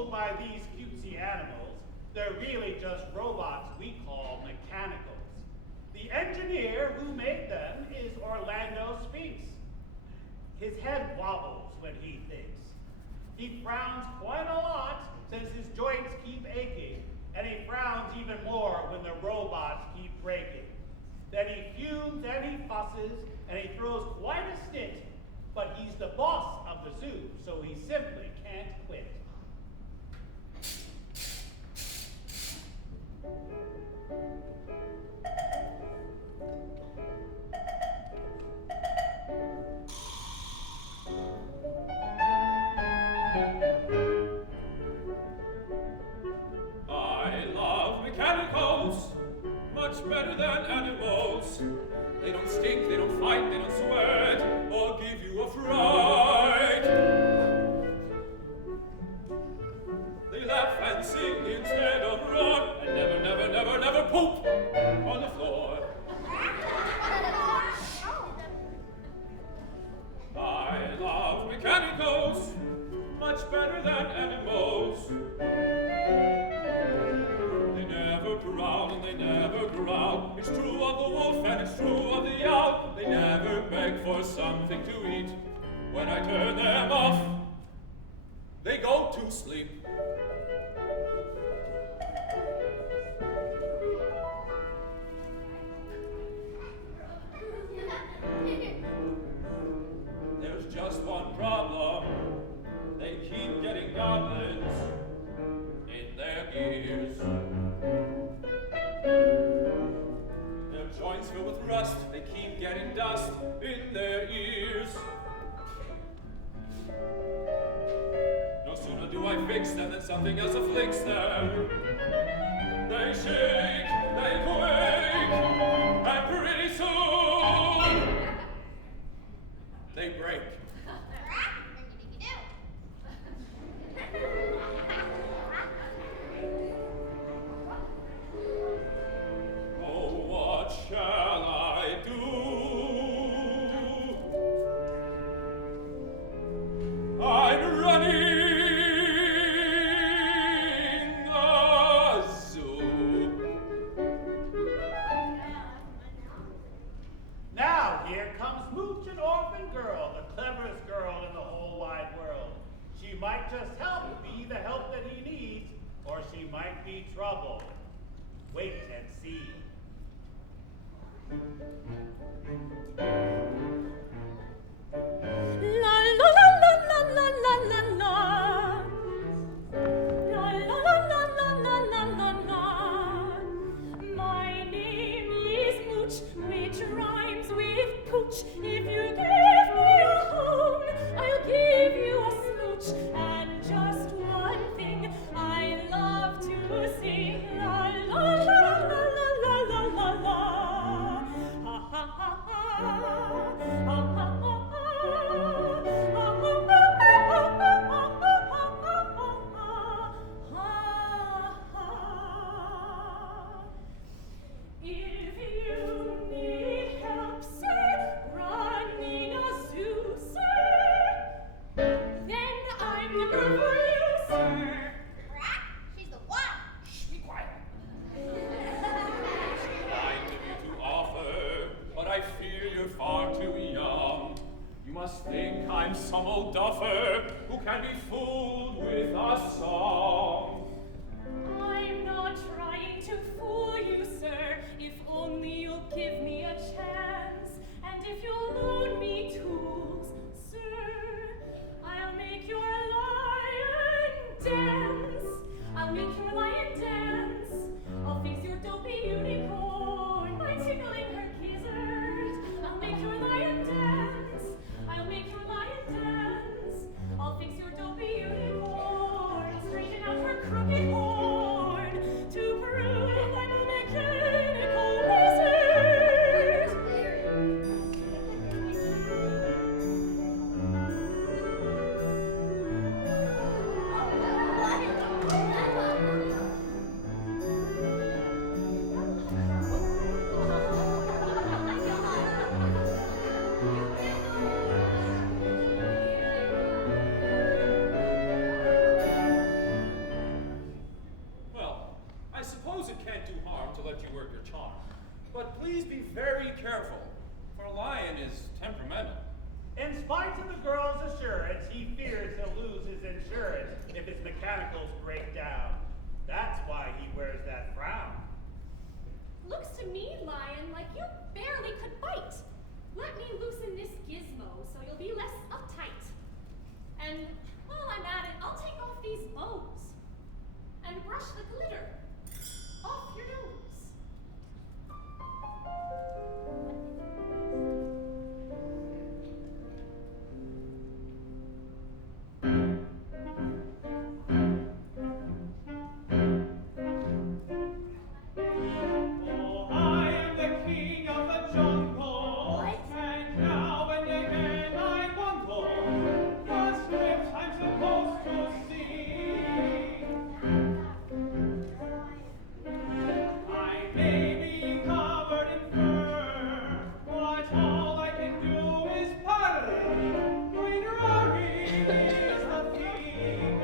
fooled by these cutesy animals. They're really just robots we call mechanicals. The engineer who made them is Orlando Spinks. His head wobbles when he thinks. He frowns quite a lot since his joints keep aching, and he frowns even more when the robots keep breaking. Then he fumes and he fusses, and he throws quite a snit, but he's the boss of the zoo, so he simply can't quit. I love mechanicals much better than animals. They don't stink, they don't fight, they don't sweat, or give you a fright. They laugh and sing instead of roar, and never, never, never, never poop on the floor. I love mechanicals much better than animals. They never growl and they never growl. It's true of the wolf and it's true of the owl. They never beg for something to eat. When I turn them off, they go to sleep. There's just one problem. They keep getting goblins in their ears. Their joints fill with rust. They keep getting dust in their ears. No sooner do I fix them than something else afflicts them. They shake, they quake, and pretty soon they break. Oh, what shall I do? I'm running a zoo. Now here comes Mooch, an orphan girl, the cleverest girl in the whole wide world. She might just be the help that he needs, or she might be trouble. Wait and see. La la la la la la la la la. La la la la la la la la la. My name is Mooch, which rhymes with pooch. If you give me a home, I'll give you a smooch. And just one thing I love to sing. La la la la la la la la la. Ha ha ha ha. please be very careful, for a lion is temperamental. In spite of the girl's assurance, he fears he'll lose his insurance if his mechanicals break down. That's why he wears that frown. Looks to me, Lion, like you barely could bite. Let me loosen this gizmo so you'll be less uptight. And while I'm at it, I'll take off these bows and brush the glitter off your nose. Oh, I am the king of the jungle. And now and again I wonder what script I'm supposed to sing. I may be covered in fur, but all I can do is purr. When roaring is the theme,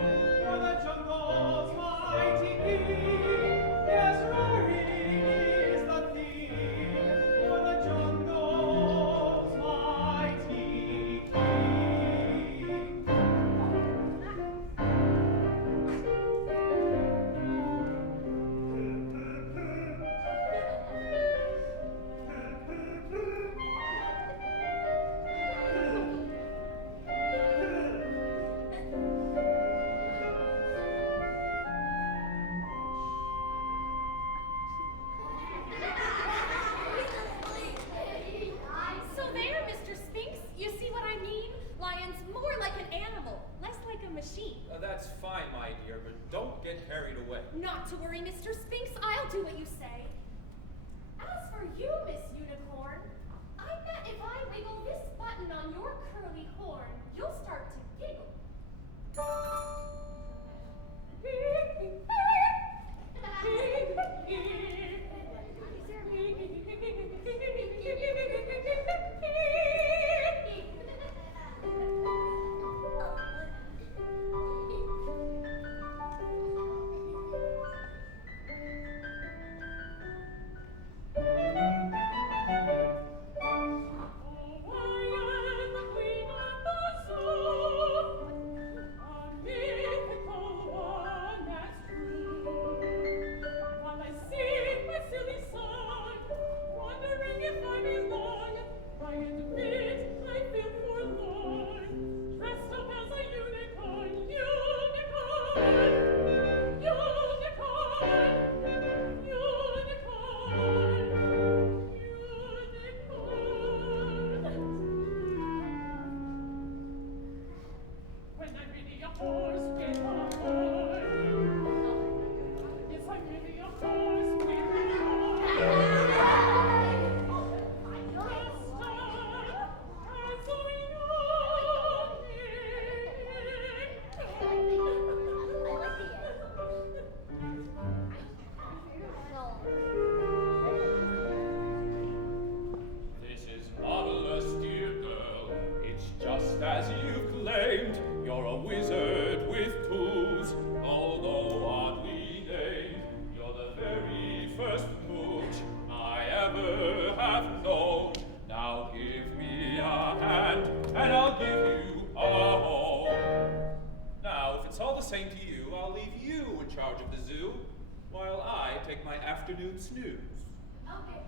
for the jungle's mighty king. Yes, roaring is the theme, for the jungle's mighty king. So there, Mr. Sphinx, you see what I mean? Lion's more like an animal, less like a machine. That's fine, my dear, but don't get carried away. Not to worry, Mr. Sphinx, I'll do what you say. As for you, Miss Unicorn, I bet if I wiggle this button on your curly horn, you'll start to giggle. When I'm really a horse with a horn. Yes, I'm really a horse with a horn. This is marvelous, dear girl. It's just as you claimed. You're a wizard with tools, although oddly named. You're the very first mooch I ever have known. Now give me a hand, and I'll give you a home. Now, if it's all the same to you, I'll leave you in charge of the zoo, while I take my afternoon snooze. Okay.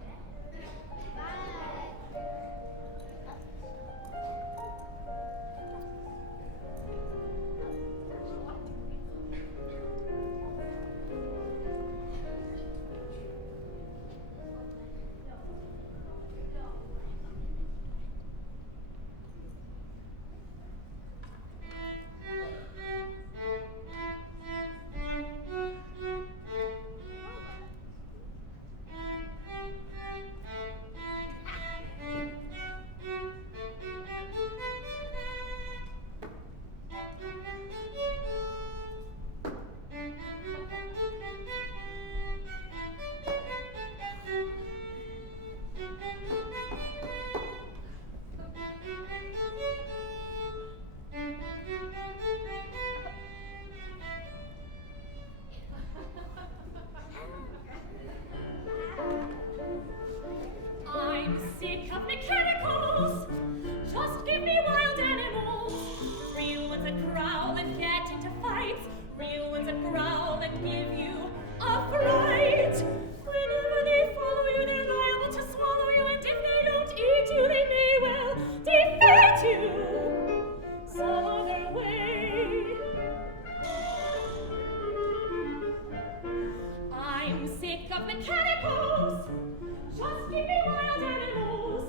mechanicals. Just give me wild animals.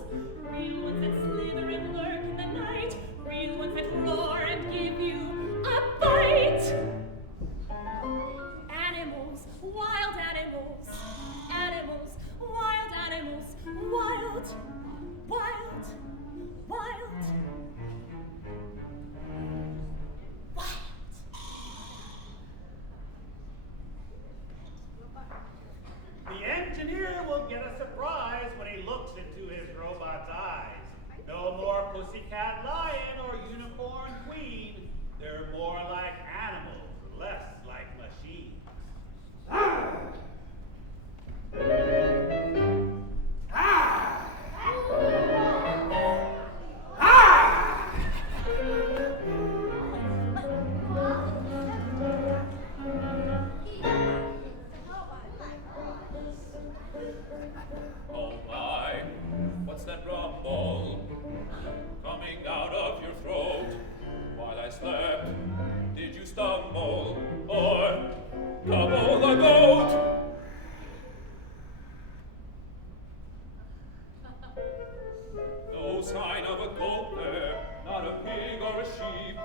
Real ones that slither and lurk in the night. Real ones that roar and give you a bite. Animals, wild animals. Animals, wild animals. Wild, wild, wild. The engineer will get a surprise when he looks into his robot's eyes. No more pussycat lion or unicorn queen. They're more like animals, less like machines. Oh my, what's that rumble coming out of your throat? While I slept, did you stumble or double the goat? No sign of a goat there, not a pig or a sheep.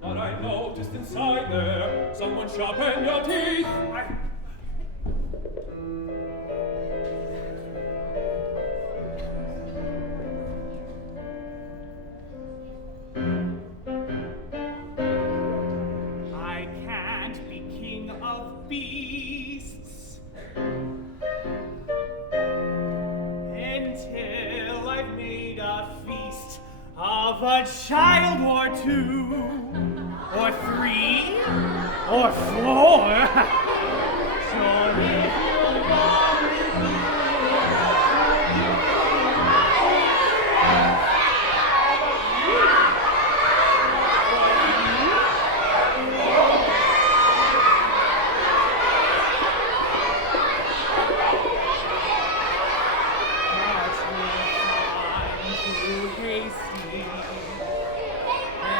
But I noticed inside there, someone sharpened your teeth. I can't be king of beasts until I've made a feast of a child or two, or three, or four. So if you want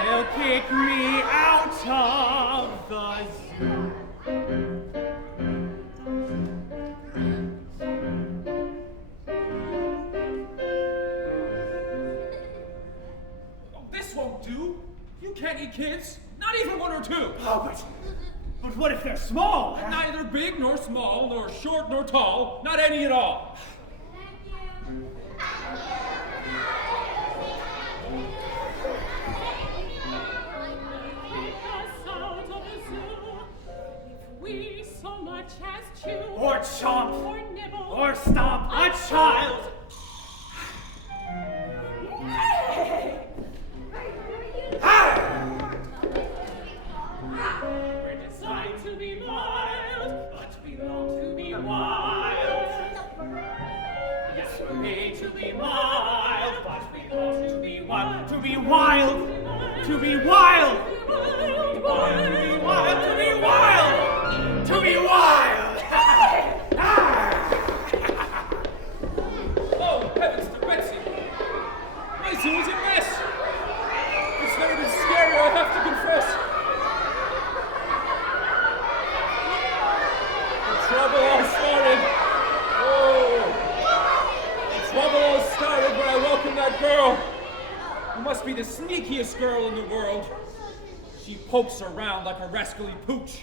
they'll kick me out of the zoo. Oh, this won't do. You can't eat kids, not even one or two. Oh, but what if they're small? Neither big nor small, nor short nor tall, not any at all. Take us out of the zoo. If we so much as chew, Or chomp, or nibble, or stomp a child. we're designed to be mild, but we long to be wild. Yes, we're made to be mild, but we long to be wild. To be wild, to be wild, to be wild, to be wild, to be wild. Oh, heavens to Betsy! My zoo is a mess! It's never been scarier, I have to confess. The trouble all started. Oh! The trouble all started when I welcomed that girl. Who must be the sneakiest girl in the world. She pokes around like a rascally pooch.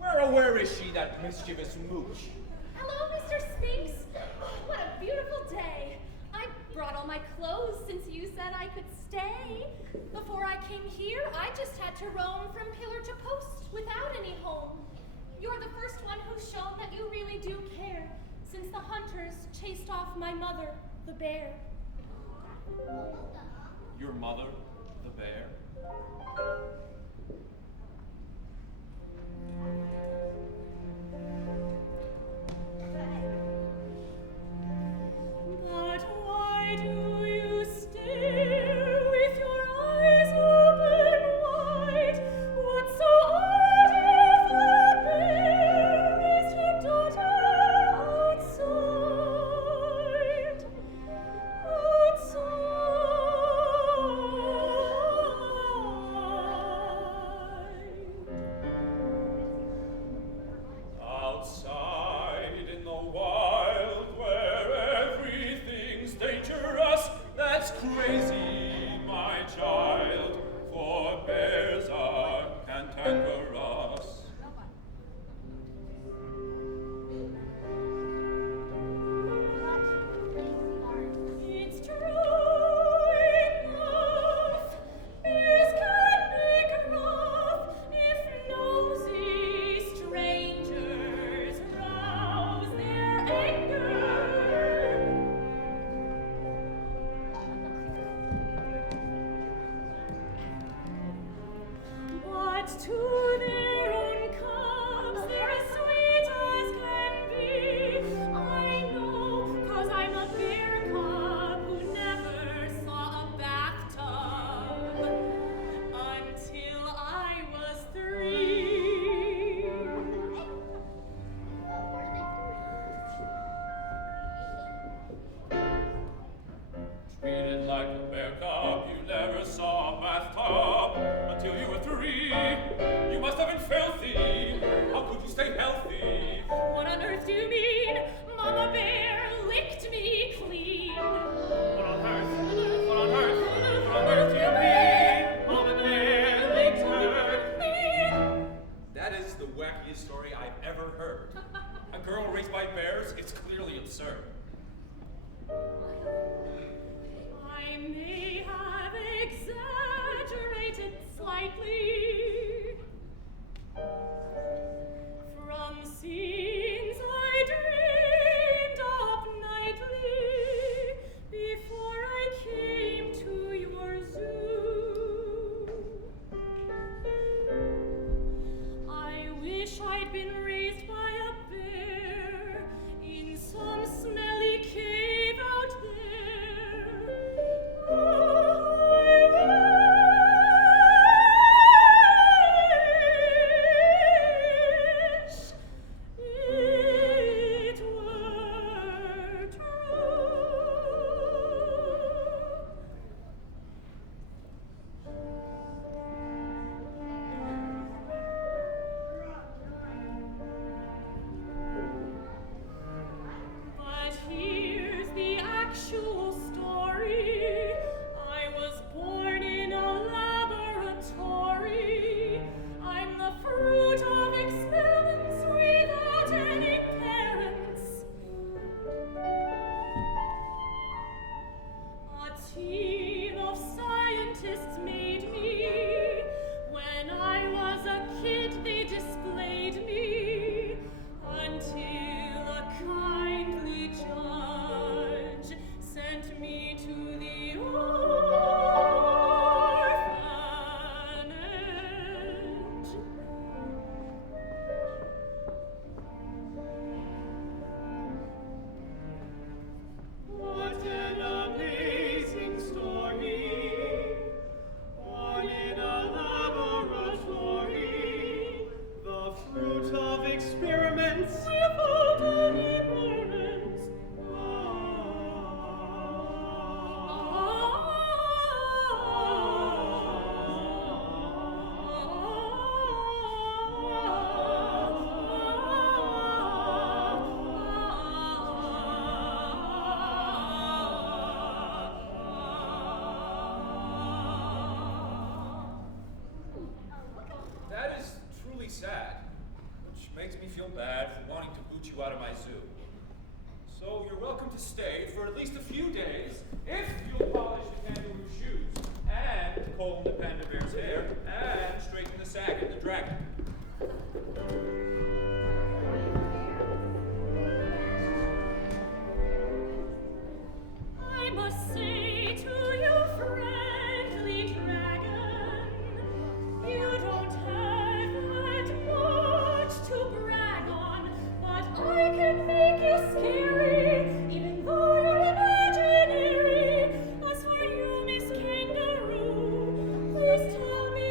Where is she, that mischievous mooch? Hello, Mr. Sphinx. What a beautiful day. I brought all my clothes since you said I could stay. Before I came here, I just had to roam from pillar to post without any home. You're the first one who's shown that you really do care, since the hunters chased off my mother, the bear. Your mother, the bear? But why do you stare with your eyes open wide? What's so odd if the bear is your daughter outside? Outside. But to their own cubs, they're as sweet as can be. I know, 'cause I'm a bear cub who never saw a bathtub until I was 3. Treated like a bear cub, you never saw a bathtub until you were 3. You must have been filthy. How could you stay healthy? What on earth do you mean? Mama Bear licked me clean. What on earth? What on earth? What on earth do you mean? Mama Bear licked her. That is the wackiest story I've ever heard. A girl raised by bears? It's clearly absurd. I may have exaggerated slightly. From scenes I dreamed up nightly before I came to your zoo. I wish I'd been raised by a bear in some smelly cave out there. I wish it were true. But here's the actual story. I was born in a laboratory. I'm the fruit of experiments without any parents. A team of scientists made me. When I was a kid, they displayed me until a kindly judge sent me to the orphanage. What an amazing story. Born in a laboratory, the fruit of experiments. Without any parents. That is truly sad, which makes me feel bad for wanting to boot you out of my zoo. So you're welcome to stay for at least a few days if you'll polish the kangaroo's shoes, and comb the panda bear's hair, and straighten the sag in the dragon. I must say to you, friendly dragon, you don't have that much to brag on, but I can make you scary, even though you're imaginary. As for you, Miss Kangaroo, please tell me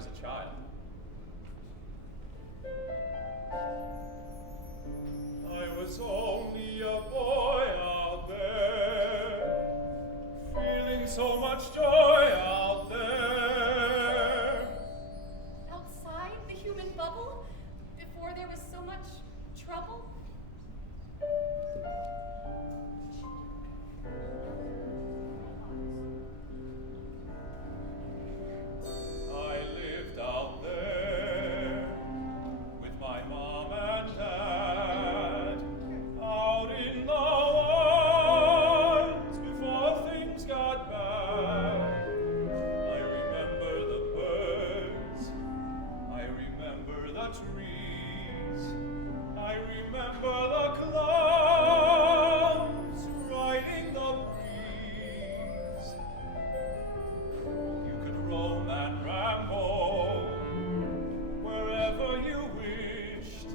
was a child. I was only a boy out there, feeling so much joy out there. Outside the human bubble, before there was so much trouble? I lived out there with my mom and dad, out in the wilds before things got bad. I remember the birds, I remember the trees, I remember the clouds riding the breeze. You could roam and ramble wherever you wished.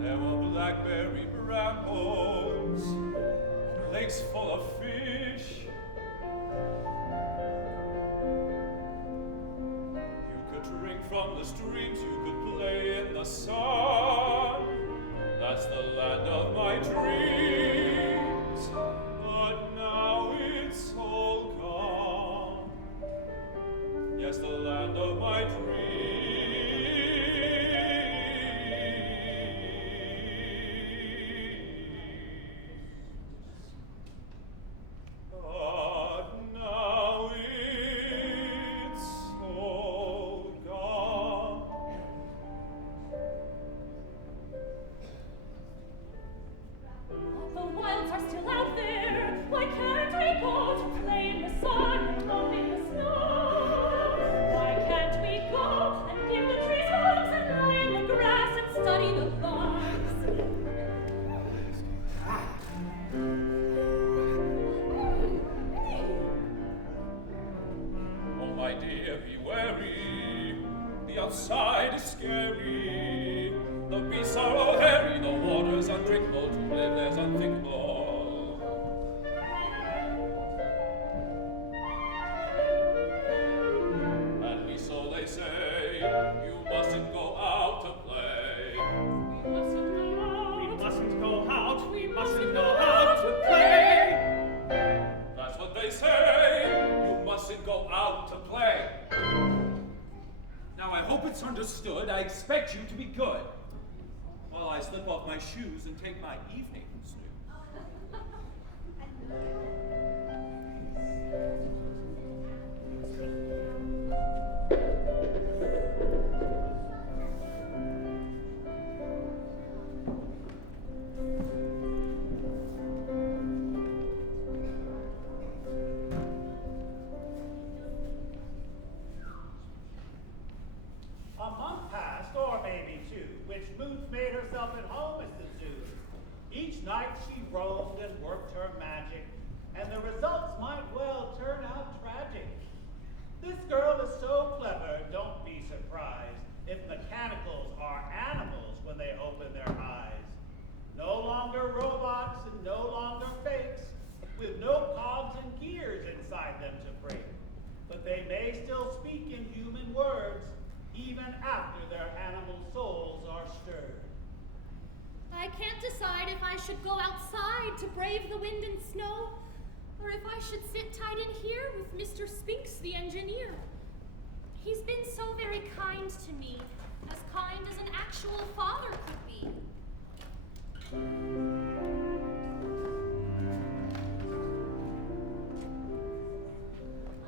There were blackberry brambles, lakes full of fish. You could drink from the streams, you could play in the sun. That's the land of my dreams, but now it's all gone. Yes, the land of my dreams. But now it's all gone. The wilds are still out there. Why can't we go to play in the sun or in the snow? Why can't we go and give the trees hugs and lie in the grass and study the bugs? Oh, my dear, be wary. The outside is scary. The beasts are all hairy. The water's undrinkable. To live there's unthinkable. And me so they say, you mustn't go out to play. We mustn't go We out. mustn't go out, we mustn't go out to play. That's what they say. You mustn't go out to play. Now I hope it's understood. I expect you to be good. While I slip off my shoes and take my evening snooze. A month passed, or maybe two, which Boots made herself at home at the zoo. Each night she roamed and worked her magic, and the results might well turn out tragic. This girl is so clever, don't be surprised if mechanicals are animals when they open their eyes. No longer robots and no longer fakes, with no cogs and gears inside them to break. But they may still speak in human words, even after their animal souls are stirred. I can't decide if I should go outside to brave the wind and snow, or if I should sit tight in here with Mr. Spinks, the engineer. He's been so very kind to me, as kind as an actual father could be.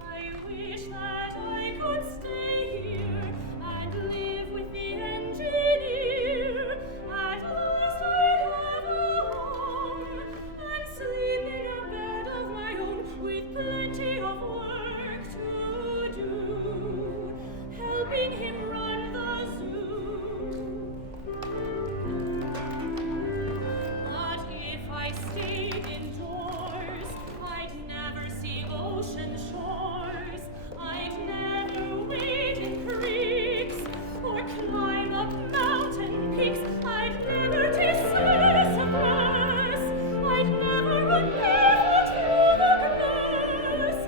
I wish that I could stay here and live with the engineer. At last I have a home and sleep in a bed of my own with plenty of work to do, helping him run the zoo. But if I stayed indoors, I'd never see ocean shores. I'd never wade in creeks or climb up mountain peaks. I'd never taste sassafras. I'd never run barefoot through the grass.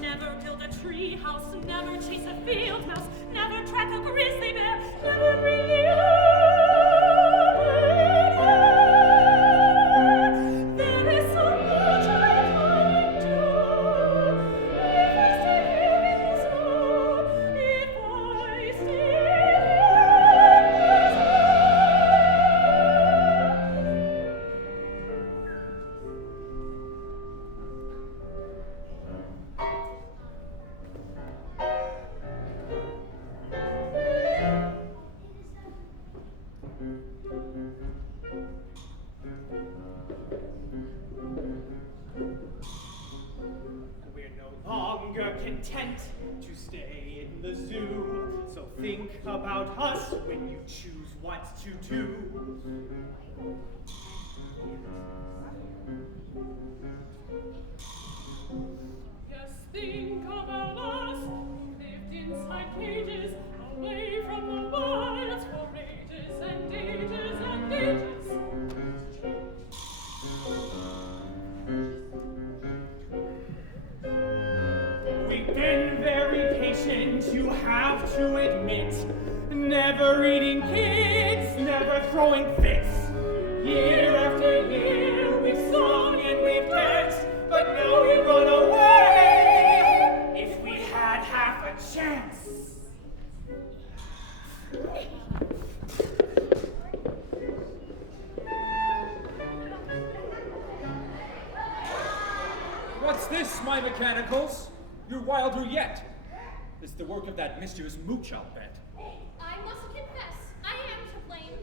Never build a tree house, never chase a field mouse, never to stay in the zoo. So think about us when you choose what to do. Yes, think about us, who lived inside cages, away from the wilds for ages and ages and ages. We've been very patient, you have to admit. Never eating kids, never throwing fits. Year after year, we've sung and we've danced, but now we run away. If we had half a chance. What's this, my mechanicals? You're wilder yet. It's the work of that Mr. Mooch, I'll bet. I must confess, I am to blame.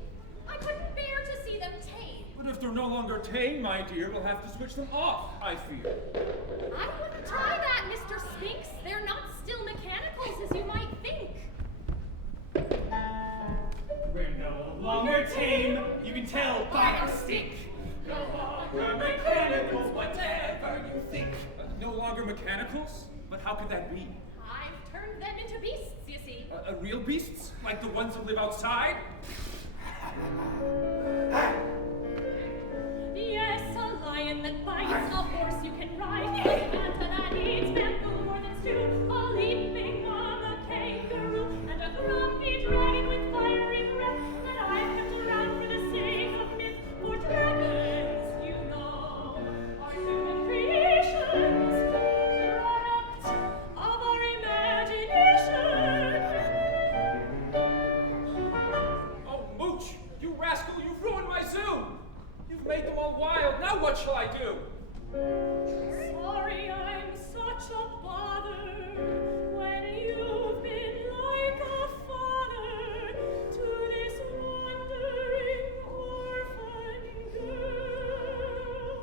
I couldn't bear to see them tame. But if they're no longer tame, my dear, we'll have to switch them off, I fear. I wouldn't try that, Mr. Sphinx. They're not still mechanicals as you might think. We're no longer tame, you can tell by our stink. No longer mechanicals, whatever you think. No longer mechanicals? But how could that be? I've turned them into beasts, you see. Real beasts? Like the ones who live outside? Yes, a lion that bites, a horse you can ride, a panther that eats bamboo more than stew, a leaping mama kangaroo, and a grumpy dragon with fiery breath that I've kept around for the sake of myth. For dragons, you know, are human creations, product of our imagination. Oh, Mooch! You rascal, you've ruined my zoo! You've made them all wild. Now what shall I do? Sorry, I'm such a bother when you've been like a father to this wandering orphan girl.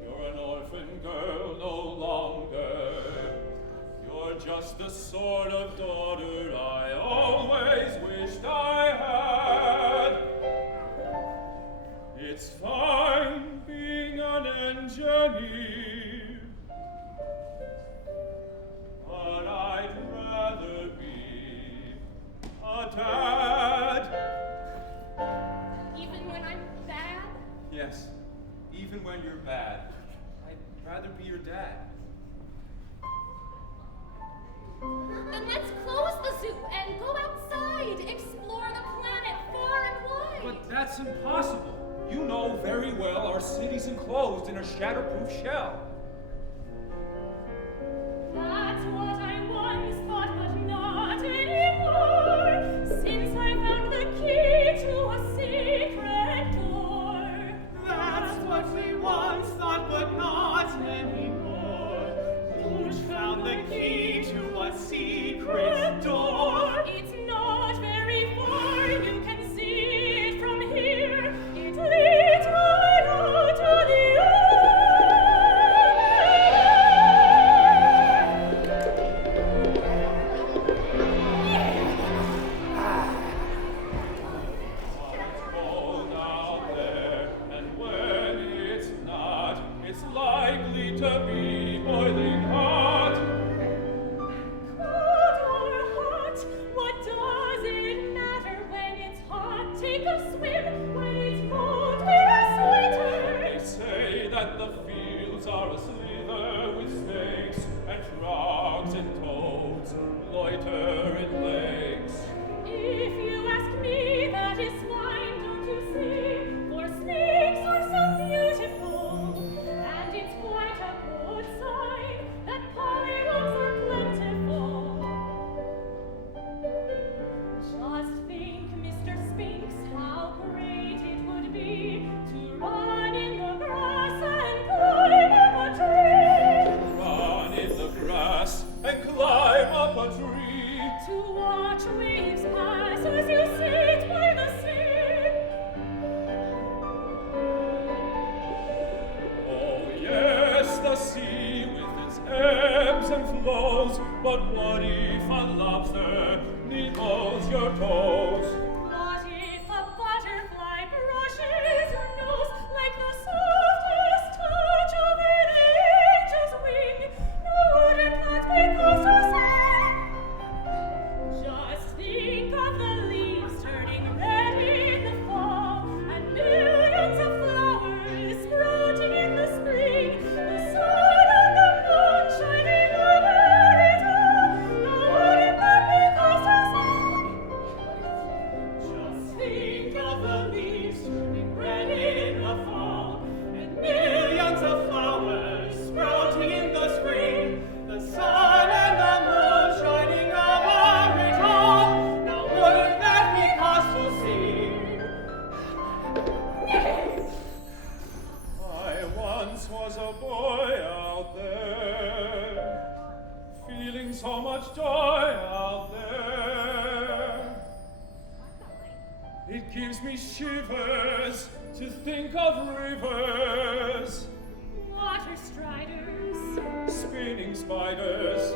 You're an orphan girl no longer. You're just the sort of daughter I always wished I had. It's fine being an engineer, but I'd rather be a dad. Even when I'm bad? Yes, even when you're bad. I'd rather be your dad. Then let's close the zoo and go outside, explore the planet far and wide. But that's impossible. You know very well our city's enclosed in a shatterproof shell. That's what I once thought, but not anymore, since I found the key to a secret door. That's what we once thought, but not anymore. Mooch found the key to a secret door. It's not very far, you can see it from here. It leads right out to the It's cold out there, and when it's not, it's likely to be boiling hot. cold or hot, what does it matter when it's hot? Take a swim, when it's cold, wear a sweater. They say that the fields are a slither with snakes and frogs and toads loiter in lakes. If you ask me, that is fine, don't you see? For snakes are so beautiful, and it's quite a good sign that pollywogs are plentiful. Just think, Mr. Sphinx, how great it would be to run in the grass and climb up a tree. Run in the grass and climb up a tree. To watch waves knows. But what if a lobster nibbles your toes? What if a butterfly brushes your nose like the softest touch of an angel's wing? Now wouldn't that be cause to say? Just think of the leaves turning red in the fall, and millions of flowers sprouting in the spring. The sun and the moon shining over it all. Now wouldn't that be cause to say? Just think of the leaves turning red in the fall, and millions of flowers sprouting in the spring. The sun and the moon shining over it all. Now wouldn't that be cause to sing? I once was a boy out there, feeling so much joy out there. It gives me shivers to think of rivers, Water striders, spinning spiders,